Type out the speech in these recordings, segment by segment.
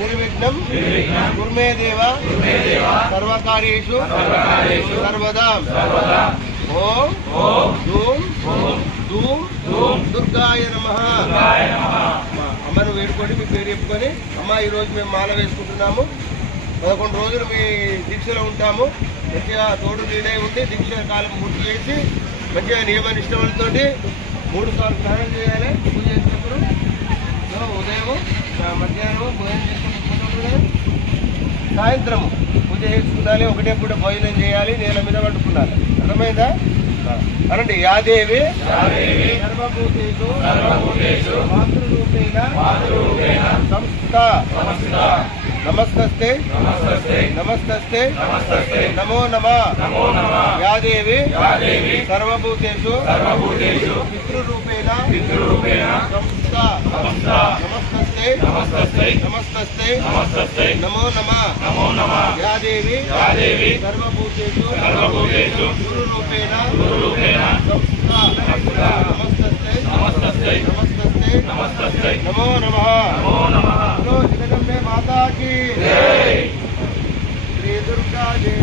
निर्विघ्नं कुर्मे देव सर्वकार्येषु सर्वदा ओम धूम धूम दुर्गाय नमः అమ్మను వేడుకొని మీ పేరు చెప్పుకొని అమ్మ ఈరోజు మేము మాల వేసుకుంటున్నాము 11 రోజులు మీ దీక్షలో ఉంటాము మంచిగా తోడు నీడై ఉండి దీక్ష కాలం పూర్తి చేసి మంచిగా నియమ నిష్టలతో 3 సార్లు స్నానం చేయాలి పూజ చేసినప్పుడు ఉదయం మధ్యాహ్నం భోజనం చేసుకుంటున్నాం సాయంత్రం పూజ చేసుకున్నాలి ఒకటే పూట భోజనం చేయాలి నేల మీద పట్టుకున్నాలి అర్థమైందా అనండి యాదేవి సర్వభూతేషు మాతృరూపేణ సంస్థ నమస్తే నమస్తే నమో నమః యాదేవి సర్వభూతేషు పితృరూపేణ సంస్థ నమస్తే నమో నమః యాదేవి సర్వభూతేషు గురురూపేణ సంస్థ నమస్తే నమో నమః జగదంబే మాతా की श्री दुर्गा जय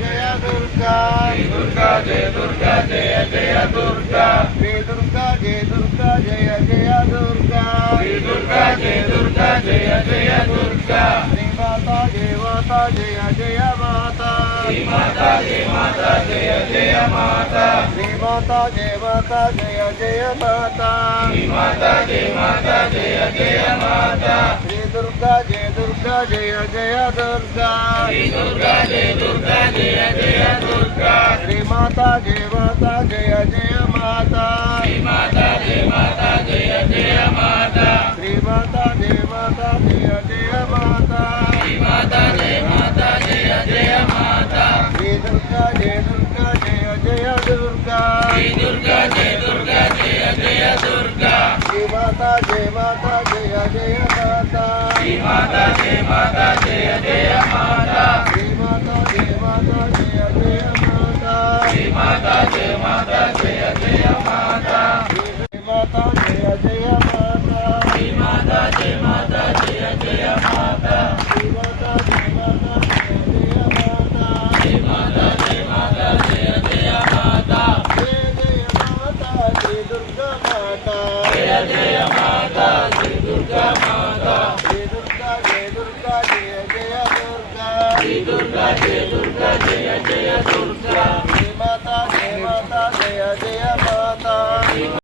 जय दुर्गा जय दुर्गा जय दुर्गा श्री दुर्गा जय जय दुर्गा श्री दुर्गा जय जय दुर्गा श्री माता जय जय माता श्री माता जय जय माता श्री माता जय जय माता श्री माता जय जय माता श्री दुर्गा जय जय दुर्गा श्री दुर्गा जय जय दुर्गा श्री माता जय जय माता श्री माता जय जय माता श्री माता जय जय माता श्री माता जय जय माता श्री दुर्गा जय जय दुर्गा श्री दुर्गा जय जय दुर्गा श्री माता जय जय माता श्री माता जय जय माता श्री माता जय जय माता श्री माता जय जय माता